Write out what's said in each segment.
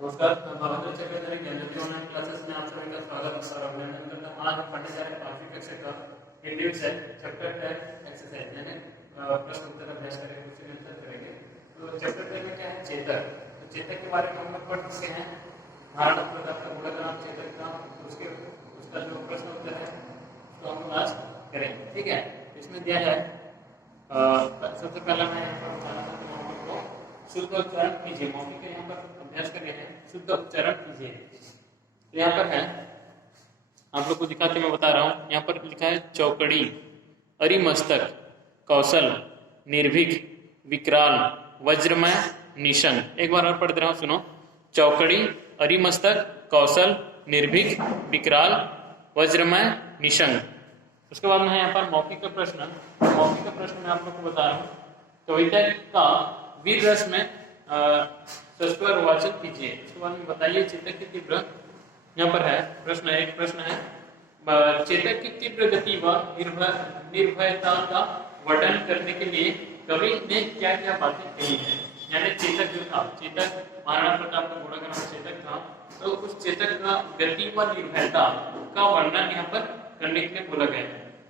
नमस्कार, मैं भावेंद्र चक्रवर्ती Gyanjyoti online classes में आप सभी का स्वागत और अभिनंदन करता हूँ। आज हम पढ़ने जा रहे हैं 5वीं कक्षा का इंडिविजुअल सेल चैप्टर 10 एक्सरसाइज यानी प्रश्न उत्तर अभ्यास करेंगे, उसी के अंतर करेंगे। तो चैप्टर 10 में क्या है? चेतक। तो चेतक के बारे में हम लोग पढ़ चुके हैं। धारणा पदार्थ का गुणा का नाम चेतक का, उसका जो प्रश्न उत्तर है तो हम आज करेंगे। ठीक है, इसमें दिया है सबसे पहला मैं यहाँ पर बताना चाहता हूँ आप लोग को शुद्ध उच्चारण कीजिए। मौखिक यहाँ पर अभ्यास कर रहे हैं, शुद्ध उच्चारण कीजिए। तो यहाँ पर है, आप लोग को दिखाते मैं बता रहा हूँ। यहाँ पर लिखा है चौकड़ी, अरिमस्तक, कौशल, निर्भीक, विकराल, वज्रमय, निशंग। एक बार और पढ़ दे रहा हूँ, सुनो। चौकड़ी, अरिमस्तक, कौशल, निर्भीक, विकराल, वज्रमय, निशंग। उसके बाद में है यहाँ पर मौखिक का प्रश्न। मौखिक का प्रश्न मैं आप लोग को बता रहा हूँ। कविता का वीर रस में सस्वर वाचन कीजिए। उसके बाद में बताइए चेतक की तीव्र, यहाँ पर है प्रश्न, एक प्रश्न है चेतक की तीव्र गति व निर्भयता का वर्णन करने के लिए कवि ने क्या क्या बातें कही है। यानी चेतक जो था, चेतक महाराणा प्रताप का घोड़ा का नाम चेतक था, तो उस चेतक का गति व निर्भयता का वर्णन यहाँ पर करने के लिए बोला गया है।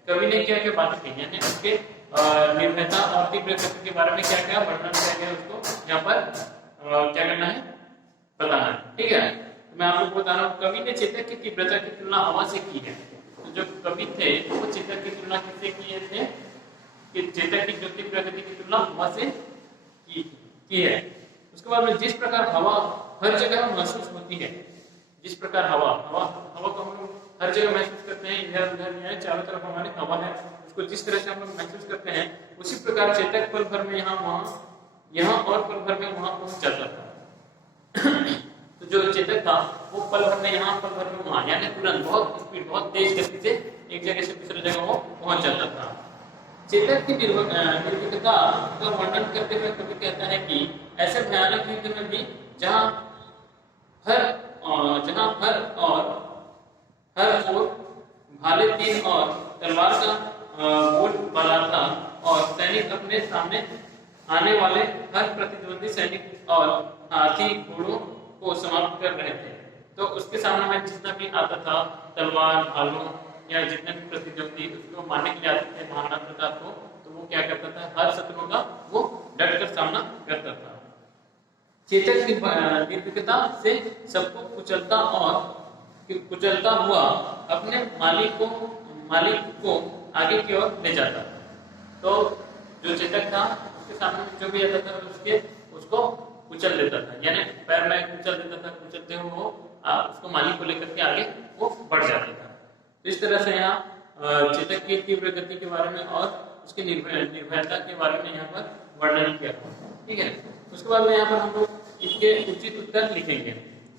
कवि ने क्या क्या बातें कही, यानी उसके निर्भयता और तीव्र गति के बारे में क्या क्या वर्णन किया गया, उसको यहाँ पर क्या करना है, बताना है। ठीक है, तो मैं आपको बता रहा हूँ कवि ने चेतक की तीव्रता की तुलना हवा से की है। तो जो कवि थे वो चेतक की तुलना किससे किए थे कि चेतक की जो तीव्र गति की तुलना हवा से की है। उसके बाद में जिस प्रकार हवा हर जगह महसूस होती है, जिस प्रकार हवा को हम लोग हर जगह महसूस करते हैं, इधर उधर में चारों तरफ हमारे हवा है, उसको जिस तरह से हम लोग महसूस करते हैं, उसी प्रकार चेतक पल भर में यहाँ और पल भर में वहां पहुंच जाता था। तो जो चेतक था वो पल भर में यहाँ, पल भर में वहां, यानी तुरंत बहुत स्पीड, बहुत तेज गति से एक जगह से दूसरी जगह वो पहुंच जाता था। चेतक की निर्विकता का वर्णन करते हुए कवि कहता है कि ऐसे भयानक युद्ध में भी जहाँ हर ओर भाले तीर और तलवार का बोल बला था और सैनिक अपने सामने आने वाले हर प्रतिद्वंदी सैनिक और हाथी घोड़ों को समाप्त कर रहे थे। तो उसके सामने में जितना भी आता था, तलवार, भालों या जितने भी प्रतिद्वंदी उसको मारने के लिए आते थे महाराणा प्रताप को, तो वो क्या करता था, हर शत्रु का वो डट कर सामना करता था। चेतक की निर्भीकता से सबको कुचलता हुआ अपने मालिक को आगे की ओर ले जाता। तो जो चेतक था उसके सामने जो भी आता था उसको कुचल देता था, यानी पैर में कुचल देता था, कुचलते हुए वो उसको मालिक को लेकर के आगे वो बढ़ जाता था। तो इस तरह से यहाँ चेतक की तीव्र गति के बारे में और उसकी निर्भयता के बारे में यहाँ पर वर्णन किया। ठीक है, उसके बाद में यहाँ पर हम लोग इसके उचित उत्तर लिखेंगे।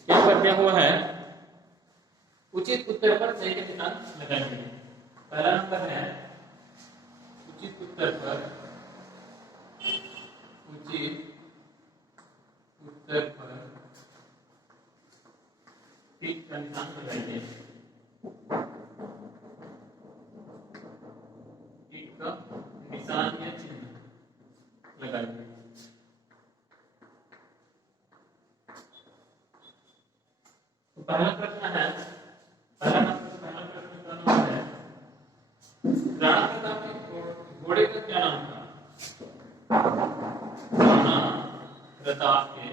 यहाँ पर क्या हुआ है, उचित उत्तर पर सही के निशान लगाएंगे। पहला नंबर है उचित उत्तर पर टिक का निशान लगाइए। टिक का निशान या चिन्ह लगाइए। तो पहला प्रश्न है, पहला प्रश्न का नाम है राणा प्रताप के घोड़े का क्या नाम था? राणा प्रताप के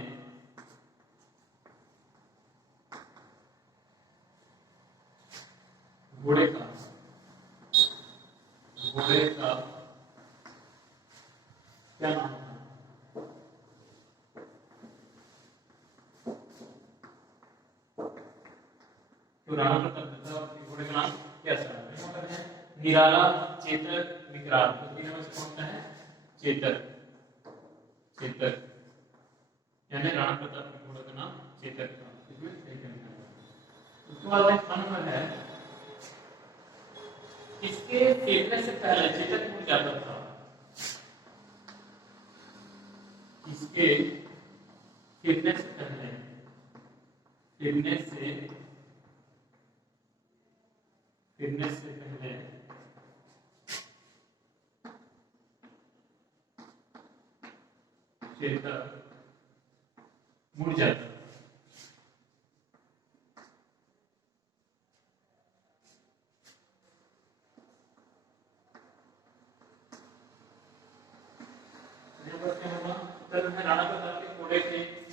घोड़े का क्या नाम था? तो राणा प्रताप के घोड़े का नाम क्या था? निराला, चेतक, विकराल। तो तीनों में से कौन सा है? चेतक यानी राणा प्रताप के घोड़े का नाम चेतक था। इसमें सही करना है। उसके बाद एक नंबर है, इसके गिरने से पहले चेतक उड़ जाता था। इसके गिरने से पहले चेतक मुड़ जाता।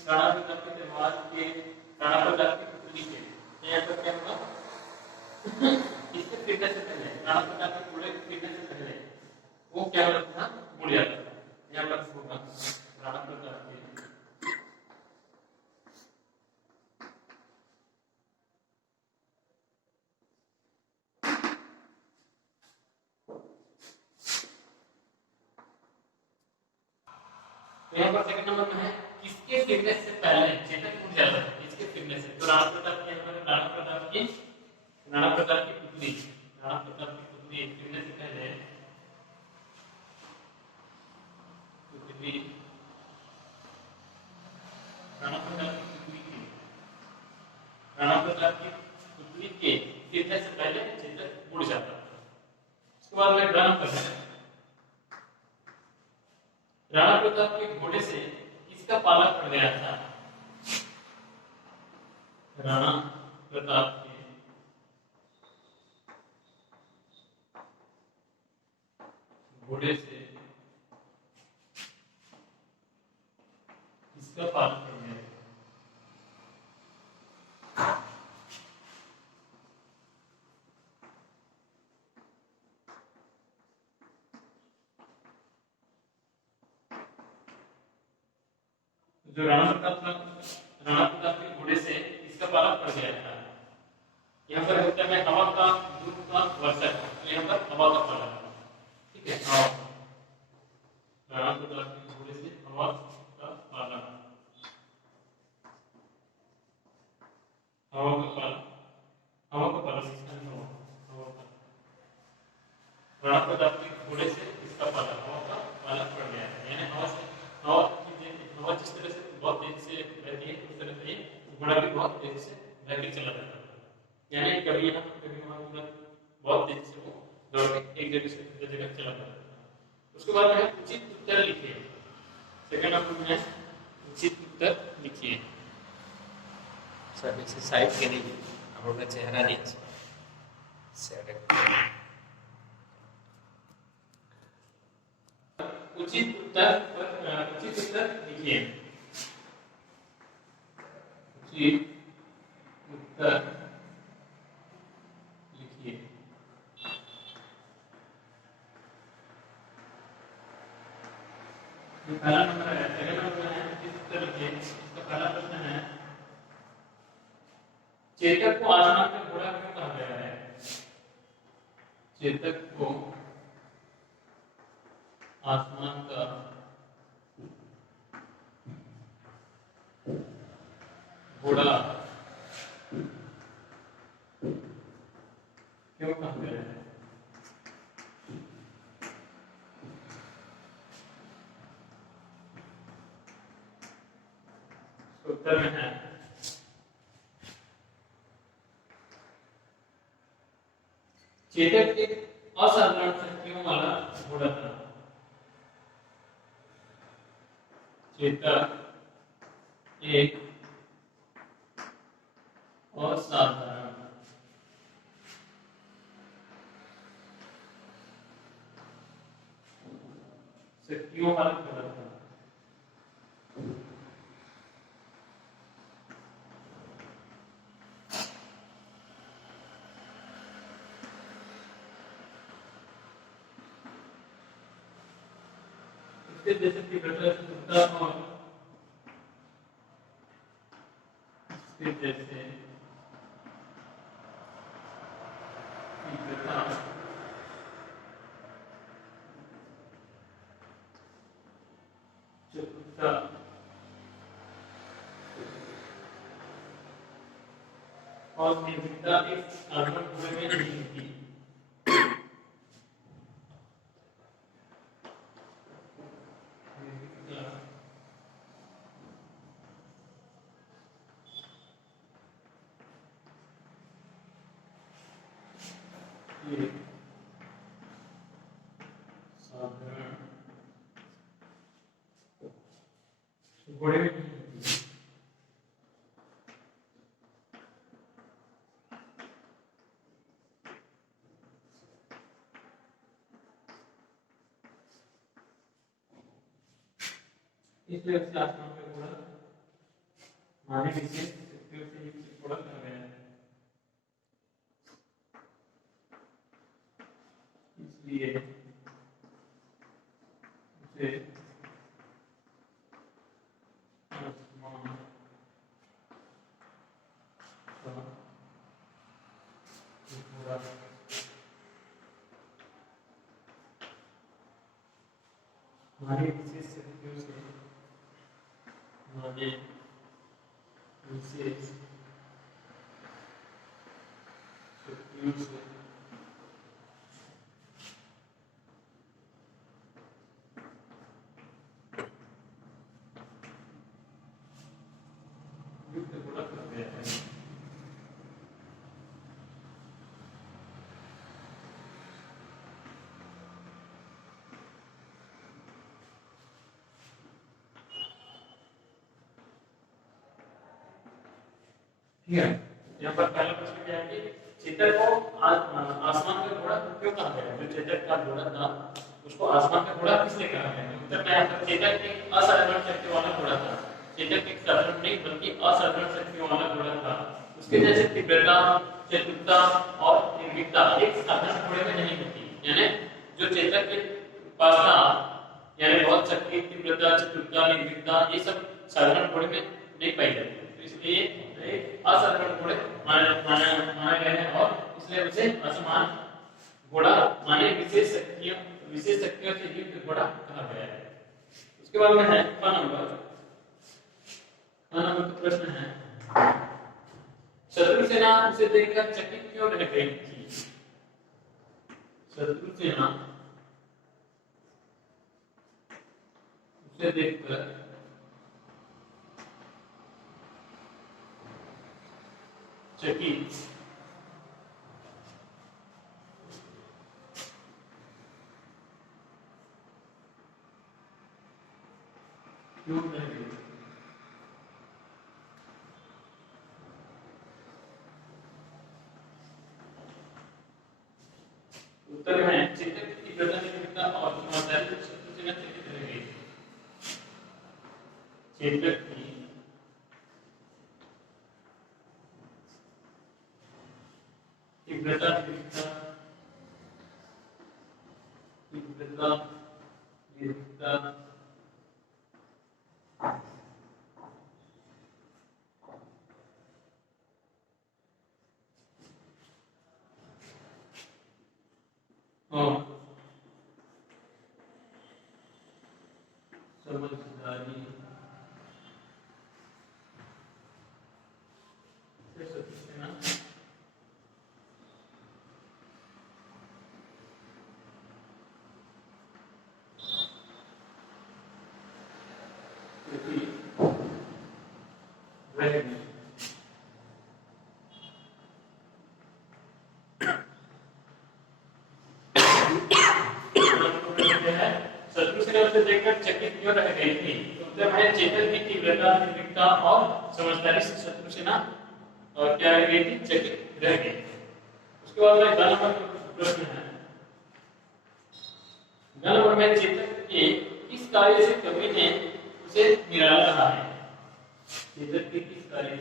राणा प्रताप के त्योहार के राणा प्रताप की पुत्री के यहाँ पर क्या होगा इसके फिरने से पहले राणा प्रताप के घोड़े के फिरने से पहले वो क्या होता था मुड़ जाता था यहाँ पर होगा राणा प्रताप के यहाँ पर सेकंड नंबर में है किसके फिटनेस से पहले चेतक उठ जाता है इसके फिटनेस से तो राणा प्रताप की राणा प्रताप की पुत्री फिटनेस से पहले पुत्री राणा प्रताप की पुत्री के फिटनेस से पहले चेतक उड़ जाता है। उसके बाद में ग्रहण करते हैं राणा प्रताप के घोड़े से किसका पाला पड़ गया था राणा प्रताप के घोड़े से किसका पाला पड़ गया जो राणा प्रताप के घोड़े से इसका पाला पड़ गया था। यहाँ पर होता है हवा का धूप का वर्षा तो यहाँ पर हवा का पाला ठीक है हवा राणा प्रताप के घोड़े से हवा का पाला हवा का पाला राणा प्रताप के घोड़े से इसका पाला हवा का पाला पड़ गया है यानी हवा जिस तरह से बहुत तेज से रहती है उस तरह से घोड़ा भी बहुत तेज से बह के चला जाता है यानी कभी यहाँ कभी वहाँ बहुत तेज से वो दौड़ के एक जगह से दूसरी जगह चला जाता है। उसके बाद में उचित उत्तर लिखिए सेकंड नंबर में है उचित उत्तर लिखिए सर इसे साइड के लिए हम लोग का चेहरा नहीं उचित उत्तर लिखिए उचित उत्तर लिखिए पहला नंबर है सेकंड नंबर है उचित उत्तर लिखिए इसका पहला प्रश्न है चेतक को आसमान में घोड़ा क्यों कहा गया है चेतक को आसमान का घोड़ा क्यों कहा गया है उत्तर में है चेतक एक असाधारण शक्तियों वाला घोड़ा था चेतक एक असाधारण शक्तियों वाला घोड़ा था जैसे कि जैसे चतुरता और निर्भीकता एक साधारण घोड़े में नहीं होती घोड़े में इसलिए आसमान में घोड़ा माने विशेष शक्तियों से युक्त गुणा कर गया है, इसलिए उसे असमान का गुणा हमारी विशेष शक्तियों से माने विशेष शक्तियों से युक्त गुणा कर गया है। ठीक है, यहाँ पर पहला प्रश्न क्या है कि चेतक को आसमान का घोड़ा क्यों कहा गया है? जो चेतक का घोड़ा था उसको आसमान का घोड़ा किसने कहा है? उत्तर में यहाँ पर चेतक एक असाधारण शक्ति वाला घोड़ा था। चेतक एक साधारण नहीं बल्कि असाधारण शक्ति वाला घोड़ा था। उसके जैसे तीव्रता, चतुरता और निर्भीकता एक साधारण घोड़े में नहीं होती। यानी जो चेतक के पास था यानी बहुत शक्ति, तीव्रता, चतुरता, निर्भीकता ये सब साधारण घोड़े में नहीं पाई जाती। तो इसलिए एक असाधारण घोड़े माना गया है और इसलिए उसे असमान घोड़ा माने विशेष शक्तियों से युक्त घोड़ा कहा गया है। उसके बाद में है क नंबर का प्रश्न है शत्रु सेना उसे देखकर चकित क्यों रह गई थी? शत्रु सेना उसे देखकर चकित क्यों रह गई? उत्तर है चेतक की तीव्रता, निर्भीकता और समझदारी से शत्रु सेना चकित रह गई। चेतक की तीव्रता, निर्भीकता और समझदारी से शत्रु सेना शत्रु सेना उसे देखकर चकित क्यों रह गई थी? उत्तर है चेतक की तीव्रता, निर्भीकता और समझदारी से शत्रु सेना क्या रह गई थी? चकित रह गई। उसके बाद में ग नंबर प्रश्न है ग नंबर में चेतक के किस कार्य से कवि ने उसे निराला कहा है? चेतक के किस कार्य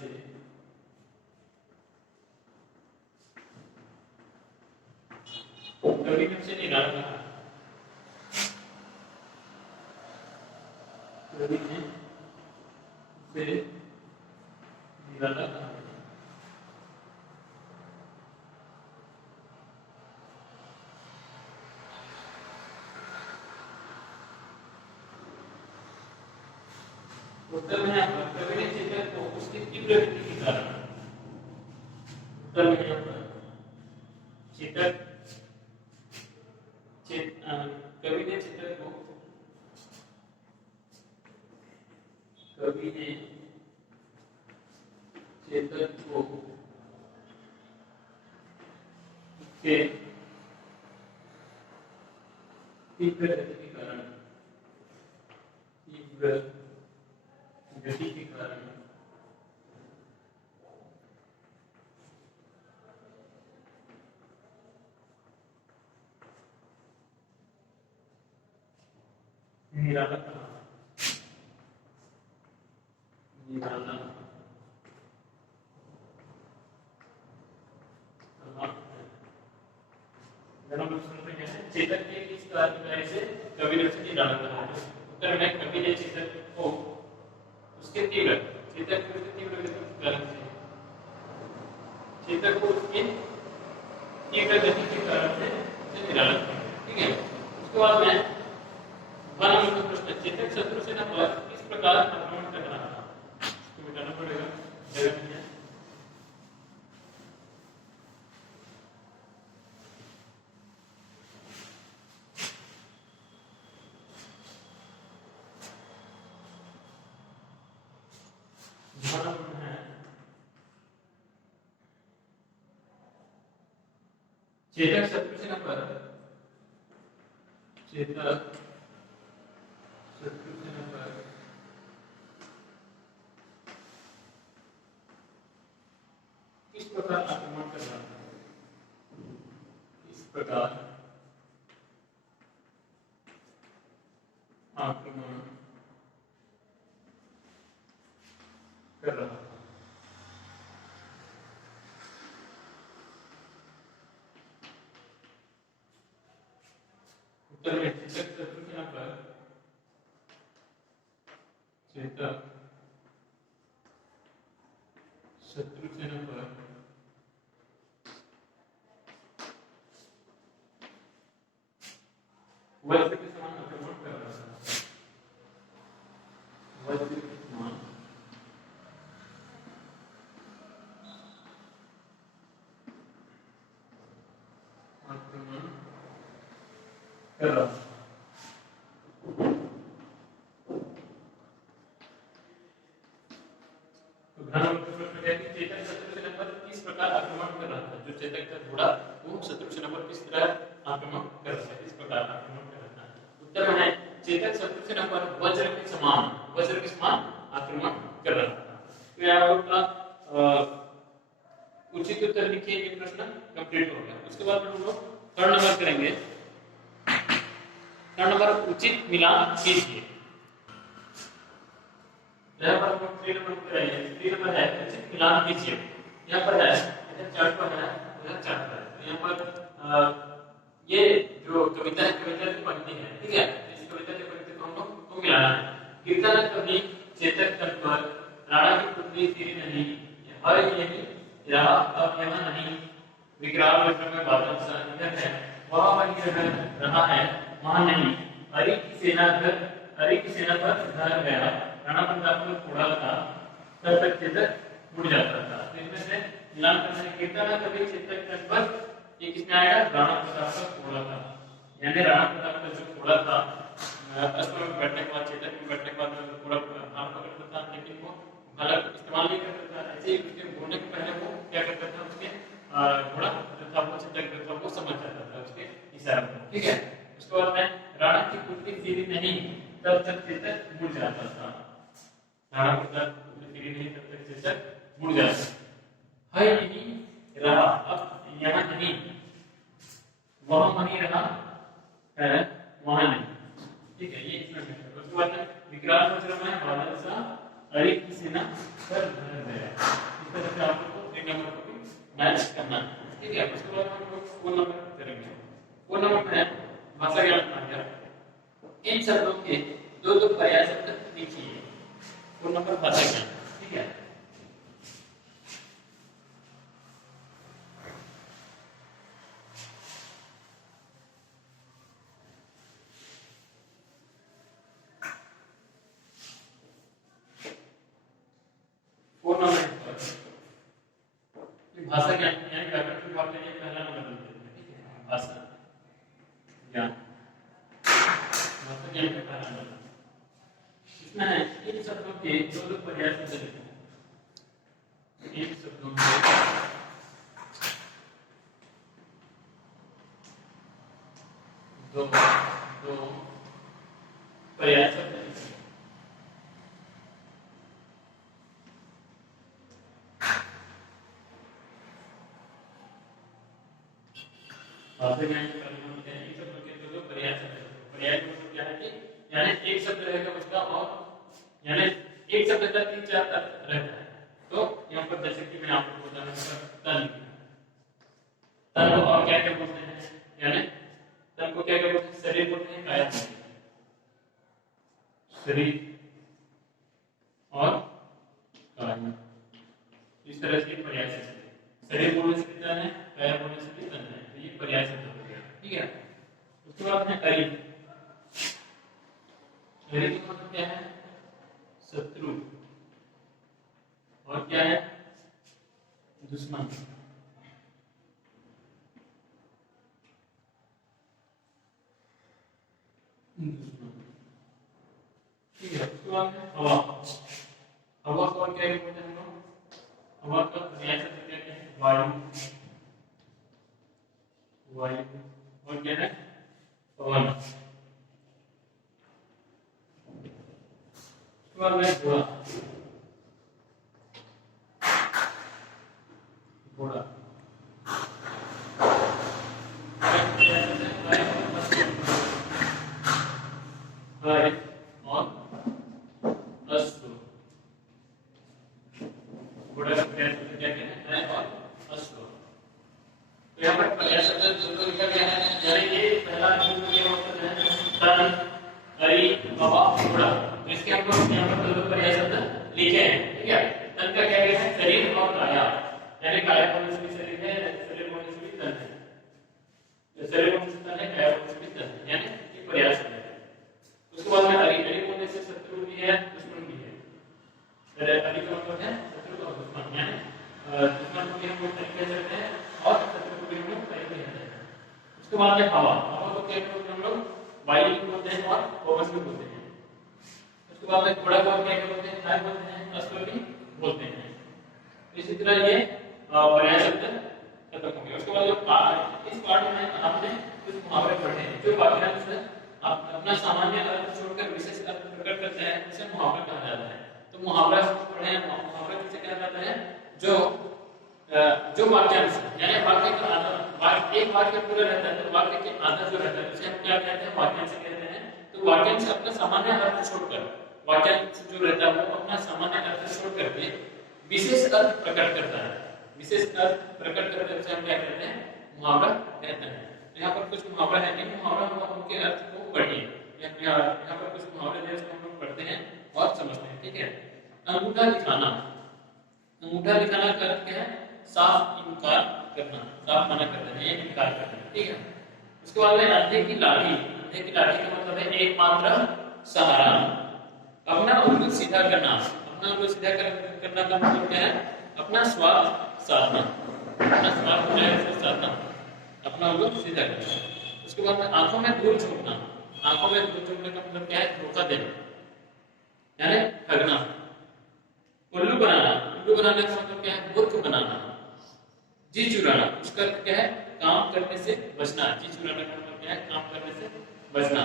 से कवि ने उसे निराला कहा? कवि ने उसे निराला कहा। उत्तर में कवि ने चेतक को उसकी तीव्र गति के कारण उत्तर में चेतक कवि ने चेतक को उसके तीव्र गति के कारण निराला निराला चेतक के किस कार्य से कवि ने उसे निराला कहा? उत्तर में कवि ने चेतक को उसके तीव्र चेतक को उसके तीव्र गति से चेतक को उसके तीव्र गति के कारण से निराला किया। ठीक है, उसके बाद में वन नंबर प्रश्न, चेतक शत्रु सेना पर किस प्रकार आक्रमण कर रहा था? इसको मिटाना पड़ेगा, जगह नहीं है। चेतक शत्रु सेना पर किस प्रकार आक्रमण कर रहा था? इस प्रकार आक्रमण कर रहा था। उत्तर में चेतक शत्रु सेना पर वज्र के समान आक्रमण कर रहा था। वज्र के समान आक्रमण कर रहा था। चेतक शत्रु सेना पर किस प्रकार आक्रमण कर रहा था? जो चेतक का घोड़ा वो शत्रु सेना पर किस तरह आक्रमण कर रहा था? इस प्रकार आक्रमण कर रहा था। उत्तर में है चेतक शत्रु सेना पर वज्र के समान आक्रमण कर रहा था। तो यहाँ आपका उचित उत्तर लिखिए, ये प्रश्न कंप्लीट हो गया। उसके बाद हम लोग थर्ड नंबर करेंगे। थर्ड नंबर उचित मिलान कीजिए। यहाँ पर हम 3 नंबर पे रहेंगे। 3 नंबर है उचित मिलान कीजिए। यहाँ पर है इधर चार्ट पर है, इधर चार्ट पर है। तो यहाँ पर ये जो कविता है, कविता की पंक्ति है, ठीक है। इस कविता की पंक्ति को हम लोग को मिलाना है। कीर्तन कवि चेतक तट पर राणा की पुत्री तेरी नहीं, हर यही रहा अब यहाँ नहीं, विकराल वज्र में बादल सा इधर है, वहाँ वही रहा है वहाँ नहीं, हरि की सेना पर घर गया, राणा प्रताप को छोड़ा था, तब तक चेतक उड़ जाता था। तो इसमें से मिलान करना है। कीर्तन कवि चेतक तट पर, ये किसमें आएगा? राणा प्रताप का छोड़ा था, यानी राणा प्रताप का जो छोड़ा था, अस्त्र में बैठने के बाद, चेतक में बैठने के बाद पूरा हाथ पकड़ता था, लेकिन वो गलत इस्तेमाल नहीं करता था। ऐसे ही उसके बोलने के पहले वो क्या करता था, उसके घोड़ा जो था वो चेतक जो था वो समझ जाता था उसके इशारे में, ठीक है। उसके बाद में राणा की पुत्री तेरी नहीं, तब तक चेतक मुड़ जाता था। राणा प्रताप की पुत्री तेरी नहीं, तब तक चेतक मुड़ जाता। है यही रहा अब यहाँ नहीं, वहाँ वहीं रहा है वहाँ नहीं, ठीक है। ये इसमें है। उसके बाद में विकराल वज्र में बादल सा हरि की सेना पर घर गया। इस तरह से आप लोग को 3 नंबर को भी मैच करना है, ठीक है। उसके बाद हम लोग 4 नंबर करेंगे। 4 नंबर में भाषा ज्ञान आ गया। इन शब्दों के दो पर्याय शब्द लिखिए। 4 नंबर भाषा ज्ञान, ठीक है। भाषा ज्ञान यानी व्याकरण विभाग के लिए पहला नंबर देते हैं, ठीक है। भाषा ज्ञान का पहला नंबर इसमें है इन शब्दों के दो पर्याय शब्द लिखो। इन शब्दों के दो पर्याय शब्द लिखो। भाषा ज्ञान का इन शब्दों के दो पर्याय शब्द। पर्याय मतलब क्या है कि यानी एक शब्द रहेगा उसका और यानी एक शब्द का 3-4 अर्थ रहता है। तो यहाँ पर जैसे कि मैं आपको बताना चाहता हूँ तन को और क्या क्या बोलते हैं, यानी तन को क्या क्या बोलते हैं, शरीर बोलते हैं, काया बोलते हैं, शरीर और काया, इस तरह से पर्याय शब्द है। शरीर बोलने से भी तन है, काया बोलने से भी तन है, तो ये पर्याय शब्द हो गया। ठीक है, उसके बाद है अरि। अरि का मतलब क्या है, शत्रु, और क्या है, दुश्मन। ठीक है, उसके बाद है हवा। हवा को और क्या बोलते हैं हम लोग, हवा का पर्याय शब्द क्या है, वायु, वायु, और क्या है, पवन। उसके बाद है घोड़ा। घोड़ा और अश्व। घोड़ा का पर्याय शब्द क्या कहते हैं, और अश्व। तो यहाँ पर पर्याय शब्द दोनों लिखा गया है, यानी ये पहला तन, अरि, हवा, घोड़ा। तो इसके हम लोग यहाँ पर दोनों पर्याय शब्द लिखे हैं। ठीक है, तन का क्या है, शरीर और काया, यानी काया बोलने से भी शरीर है, शरीर बोलने से भी तन है, शरीर बोलने से तन है, काया बोलने से भी तन है, यानी ये पर्याय शब्द है। उसके बाद में अरि। अरि बोलने से शत्रु भी है, दुश्मन भी है। अरि का मतलब है शत्रु और दुश्मन, यानी दुश्मन को भी हम लोग तरीके से कहते हैं और शत्रु को भी हम लोग तरीके से कहते हैं। उसके बाद में हवा। हवा को क्या बोलते हैं हम लोग, वायु भी बोलते हैं और पवन भी बोलते हैं। उसके बाद में घोड़ा को क्या बोलते हैं, काय बोलते हैं, अश्व भी बोलते हैं। इसी तरह ये पर्याय शब्द खत्म हो गया। उसके बाद इस पार्ट में आपने कुछ मुहावरे पढ़े हैं, जो वाक्यांश से आप अपना सामान्य अर्थ छोड़कर विशेष अर्थ प्रकट करते हैं, उसे मुहावरा कहा जाता है। तो मुहावरा पढ़े हैं, मुहावरा किसे कहा जाता है, जो वाक्यांश यानी वाक्य का आधा, एक वाक्य पूरा रहता है तो वाक्य के आधा जो रहता है उसे हम क्या कहते हैं, वाक्यांश कहते हैं। तो वाक्यांश अपना सामान्य अर्थ छोड़कर, वाक्यांश जो रहता है वो अपना सामान्य अर्थ छोड़ करके विशेष अर्थ प्रकट करता है। विशेष अर्थ प्रकट करते हैं उसे हम क्या कहते हैं, मुहावरा कहते हैं। यहाँ पर कुछ मुहावरा है, इन मुहावरा उनके अर्थ को पढ़िए। यहाँ पर कुछ मुहावरे हैं जिसको हम लोग पढ़ते हैं और समझते हैं। ठीक है, अंगूठा दिखाना। अंगूठा दिखाना का अर्थ क्या है, साफ इनकार करना, साफ मना कर देना, इनकार करना। ठीक है, उसके बाद में अंधे की लाठी। अंधे की लाठी का मतलब है एकमात्र सहारा। अपना उंगली सीधा करना। अपना उंगली सीधा करना का मतलब क्या है, अपना स्वार्थ साधना, अपना स्वार्थ जो है उसको साधना, अपना उंगली सीधा करना। उसके बाद में आंखों में धूल झोंकना। आंखों में धूल झोंकने का मतलब क्या है, धोखा देना, यानी ठगना। उल्लू बनाना। उल्लू बनाने का मतलब क्या है, मूर्ख बनाना। जी चुराना, उसका अर्थ क्या है, काम करने से बचना। जी चुराने का मतलब क्या है, काम करने से बचना।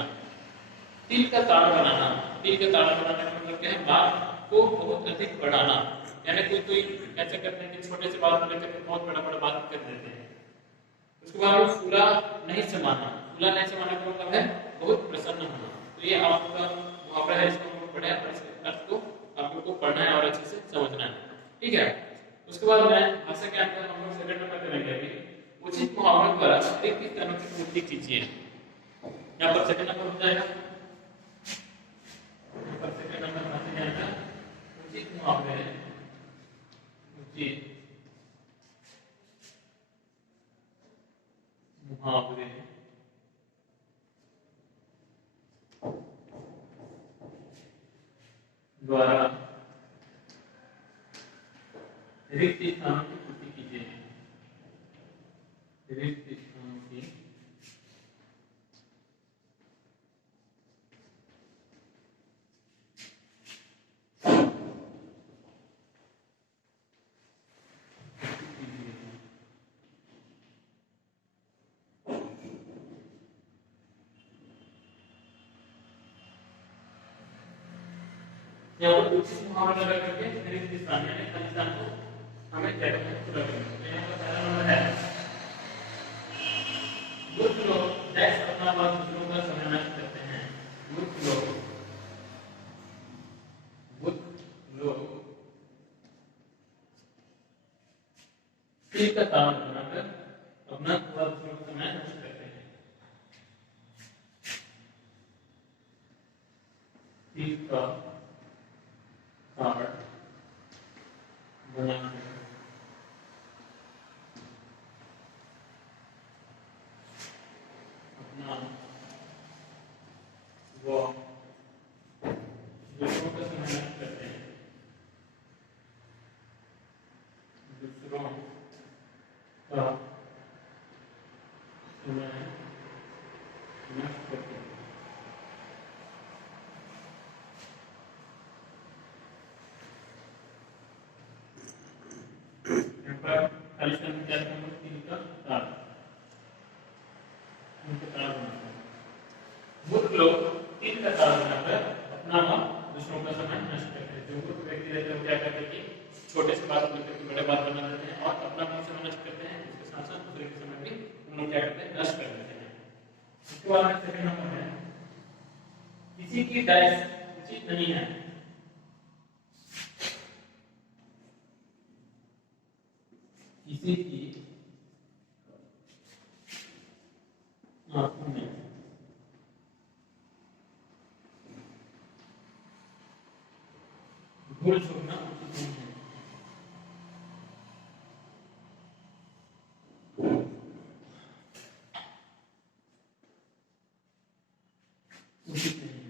तिल का ताड़ बनाना। तिल का ताड़ बनाने का मतलब क्या है, बात को बहुत अधिक बढ़ाना, यानी कोई ऐसा करते हैं कि छोटे से बात को लेकर बहुत बड़ा बात कर देते हैं। उसके बाद फूला नहीं समाना। फूला नहीं समाना का मतलब है बहुत प्रसन्न होना। तो ये आपका मुहावरा है, इसको हम लोग पढ़े और इसके अर्थ को आप लोग को पढ़ना है और अच्छे से समझना है। ठीक है, उसके बाद में भाषा के अंदर हम लोग सेकंड नंबर करेंगे अभी, उचित मुहावरों द्वारा एक स्थानों की पूर्ति कीजिए। यहाँ पर सेकंड नंबर हो जाएगा, यहाँ पर सेकंड नंबर भाषा के अंदर उचित मुहावरे, उचित मुहावरे द्वारा रिक्त स्थानों की पूर्ति कीजिए। रिक्त स्थानों की यहाँ पर कुछ मुहावरा लगा करके रिक्त स्थान यानी खाली स्थान को हमें क्या करना है, पूरा करना है। तो यहाँ पर पहला नंबर है, मूर्ख लोग टैक्स अपना बात दूसरों का समझना करते हैं। मूर्ख लोग ठीक का तार बनाकर अपना पूरा दूसरों का समय नष्ट करते हैं। ठीक का तार बनाकर अपना वो दूसरों का समय नष्ट करते हैं। दूसरों का समय नष्ट करते हैं। यहाँ पर खाली समय क्या है? तीन का तार, उनके तार बनाते हैं। मूर्ख लोग तीन का तार बनाकर अपना व दूसरों का समय नष्ट करते हैं। जो मूर्ख व्यक्ति रहते हैं वो क्या करते हैं कि छोटे से बात लेकर के बड़े बात बना देते हैं और अपना भी समय नष्ट करते हैं, उसके साथ साथ दूसरे के समय भी हम लोग क्या करते हैं? नष्ट कर देते हैं। उसके बाद में सेकंड नंबर है किसी की डैश उचित नहीं है। किसी की आंखों में धूल झोंकना उचित नहीं है। उचित नहीं है।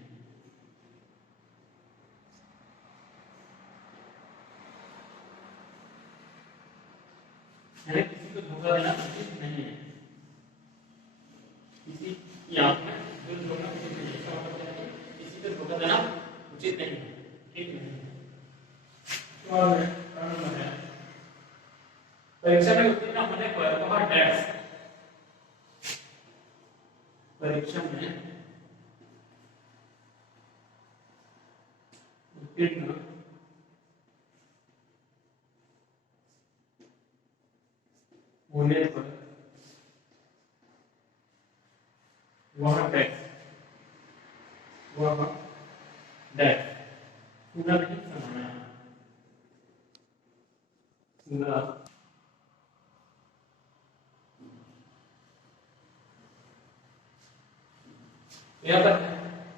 यानी किसी को धोखा देना उचित नहीं है। किसी की आंख में धूल झोंकना उचित नहीं है। इसका मतलब है कि किसी को धोखा देना उचित नहीं है। ठीक नहीं है। और नंबर है परीक्षा में उत्तीर्ण होने पर वह डैश परीक्षा में उत्तीर्ण होने पर वह डैश पूरा नहीं समाना है। पूरा यहाँ पर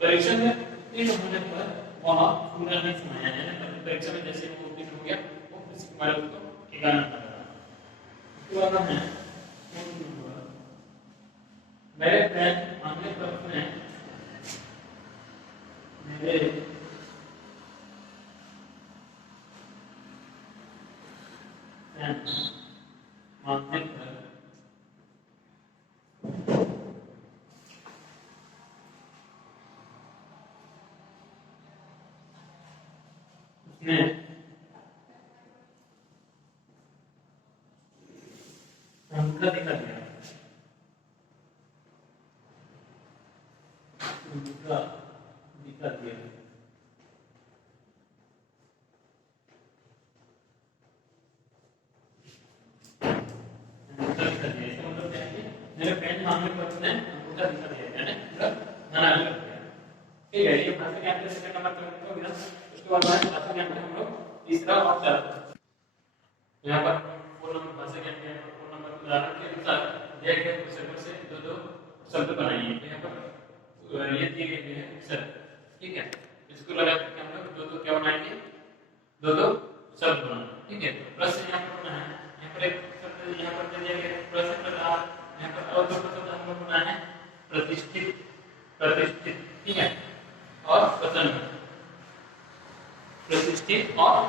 परीक्षा में उत्तीर्ण होने पर वहाँ पूरा नहीं समाया है। परीक्षा में जैसे वो उत्तीर्ण हो गया वो किसी कुमार को ठिकाना पड़ेगा। उसके बाद है मेरे फ्रेंड मामले पर उसने मेरे फ्रेंड मामले पर उसने अंगूठा दिखा दिया। अंगूठा दिखा दिया। अंगूठा दिखा दिया इसका मतलब क्या है कि मेरे फ्रेंड मामले पर उसने अंगूठा दिखा दिया यानी पूरा मना कर दिया। ठीक है, ये भाषा ज्ञान का सेकंड नंबर कंप्लीट हो गया। उसके बाद में भाषा ज्ञान में हम लोग तीसरा और चौथा यहाँ पर फोर नंबर भाषा ज्ञान के फोर नंबर उदाहरण के अनुसार दिए गए पुस्तकों से दो दो शब्द बनाइए। यहाँ पर ये दिए गए हैं अक्षर। ठीक है, इसको लगा करके हम लोग दो दो क्या बनाएंगे? दो दो शब्द बनाना। ठीक है, तो प्रश्न यहाँ पर बना है। यहाँ पर एक शब्द यहाँ पर दिया गया प्रश्न प्रकार। यहाँ पर और दो शब्द हम लोग बनाए हैं प्रतिष्ठित प्रतिष्ठित। ठीक है, और प्रसन्न प्रतिष्ठित और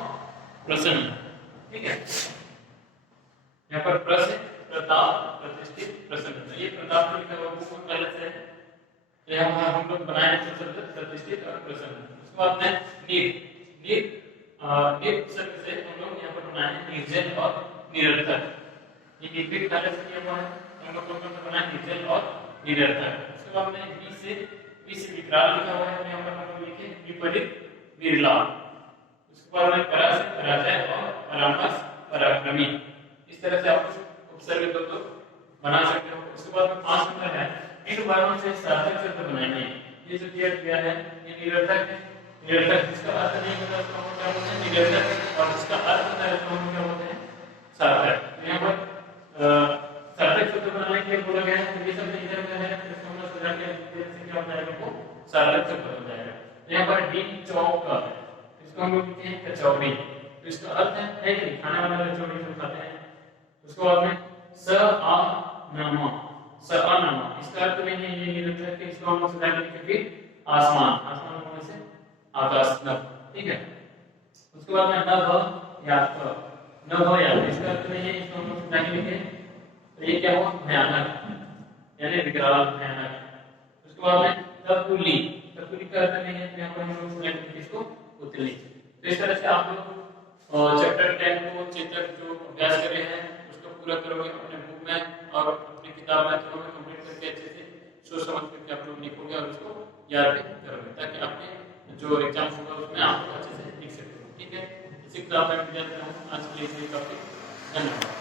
प्रसन्न। ठीक है, यहाँ पर प्रश्न प्रताप प्रतिष्ठित प्रसन्न। ये प्रताप जो लिखा हुआ वो गलत है। तो यहाँ हम लोग बनाए शब्द प्रतिष्ठित और प्रसन्न। उसके बाद में नीट नीट नीट शब्द से हम लोग यहाँ पर बनाए निर्जल और निरर्थक। ये निर्भीक कार्य से किया हुआ है। हम लोग कौन बनाए निर्जल और निरर्थक। उसके बाद में वी से विकराल लिखा हुआ है। यहाँ पर हम लोग लिखे विपरीत विरला। उसके बाद में परा से पराजय और परामर्श पराक्रमी। इस तरह से आप उपसर्ग दो बना सकते हो। उसके बाद में 5 नंबर है इन वर्णों से सार्थक शब्द बनाएंगे। ये जो दिया गया है ये निरर्थक है। निरर्थक जिसका अर्थ नहीं होता उसको हम क्या बोलते हैं? निरर्थक। और जिसका अर्थ होता है उसको हम क्या बोलते हैं? सार्थक। यहाँ पर सार्थक शब्द बनाने के लिए बोला गया है, तो ये शब्द इधर का है, तो इसको हम सुधार के से क्या हो जाएगा, वो सार्थक शब्द हो जाएगा। यहाँ पर डी चौक का है, इसको हम लोग कहते हैं कचौड़ी, तो इसका अर्थ है कि खाने वाला कचौड़ी जो खाते हैं। उसके बाद में स आ नमा, स आ नमा, इसका अर्थ में ये निरंतर के इसको हम सुधार के फिर आसमान, आसमान होने से आकाश नभ, ठीक है। उसके बाद में नभ या नभ या, इसका अर्थ में ये इसको हम सुधार के लिखे, तो ये क्या हुआ, भयानक यानी विकराल, भयानक। उसके बाद में तकुली, तकुली का अर्थ में है यहाँ पर हम लोग सुधार के इसको उतली। तो इस तरह से आप लोग चैप्टर 10 को चेतक जो अभ्यास कर रहे हैं उसको पूरा करोगे अपने बुक में और अपनी किताब में तो कंप्लीट करके अच्छे से सोच समझ करके आप लोग लिखोगे और उसको याद भी करोगे, ताकि आपके जो एग्जाम होगा उसमें आप अच्छे से लिख सकते हो, ठीक है। इसी किताब में आज के लिए काफी धन्यवाद।